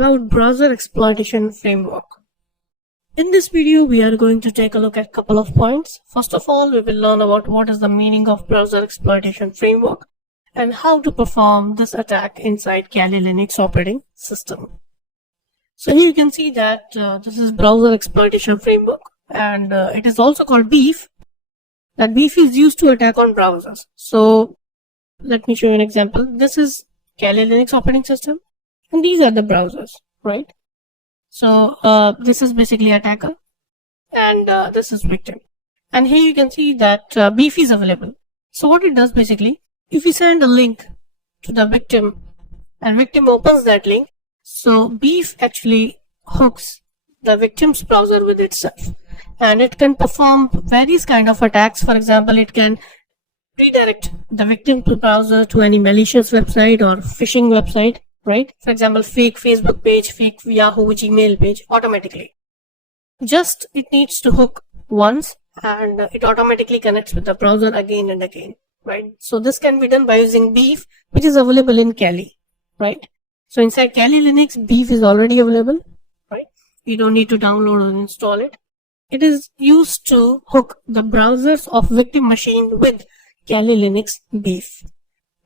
about browser exploitation framework. In this video, we are going to take a look at a couple of points. First of all, we will learn about what is the meaning of browser exploitation framework and how to perform this attack inside Kali Linux operating system. So here you can see that this is browser exploitation framework, and it is also called beef. That beef is used to attack on browsers. So let me show you an example. This is Kali Linux operating system, and these are the browsers, right? So this is basically attacker, and this is victim. And here you can see that beef is available. So what it does basically, if you send a link to the victim and victim opens that link, so beef actually hooks the victim's browser with itself, and it can perform various kind of attacks. For example, it can redirect the victim's browser to any malicious website or phishing website, right? For example, fake Facebook page, fake Yahoo, Gmail page automatically. Just it needs to hook once and it automatically connects with the browser again and again, right? So this can be done by using beef, which is available in Kali, right? So inside Kali Linux, beef is already available, right? You don't need to download or install it. It is used to hook the browsers of victim machine with Kali Linux beef.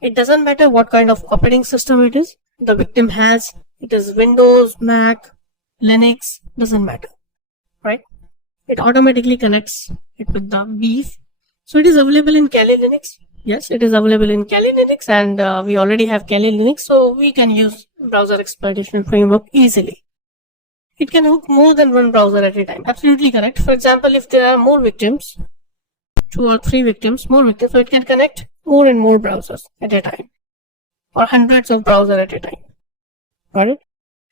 It doesn't matter what kind of operating system it is the victim has. It is Windows, Mac, Linux, doesn't matter, right? It automatically connects it with the beef. So it is available in Kali Linux. Yes, it is available in Kali Linux, and we already have Kali Linux, so we can use browser exploitation framework easily. It can hook more than one browser at a time. Absolutely correct. For example, if there are more victims, 2 or 3 victims, more victims, so it can connect more and more browsers at a time, or hundreds of browsers at a time. Got it?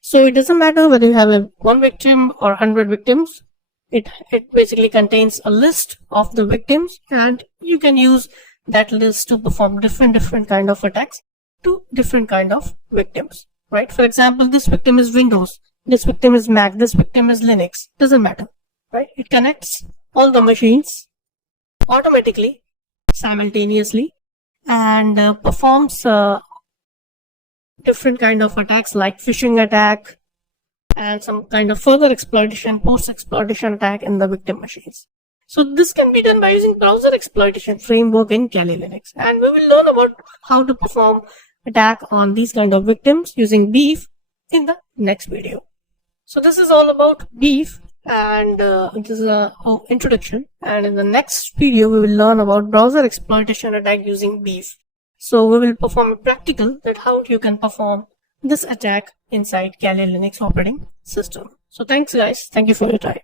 So it doesn't matter whether you have one victim or 100 victims. It basically contains a list of the victims, and you can use that list to perform different kind of attacks to different kind of victims, right? For example, this victim is Windows, this victim is Mac, this victim is Linux. Doesn't matter, right? It connects all the machines automatically, simultaneously, and performs different kind of attacks like phishing attack and some kind of further exploitation, post-exploitation attack in the victim machines. So this can be done by using browser exploitation framework in Kali Linux, and we will learn about how to perform attack on these kind of victims using beef in the next video. So this is all about beef, and this is a introduction, and in the next video we will learn about browser exploitation attack using beef. So we will perform a practical that how you can perform this attack inside Kali Linux operating system. So thanks guys, thank you for your time.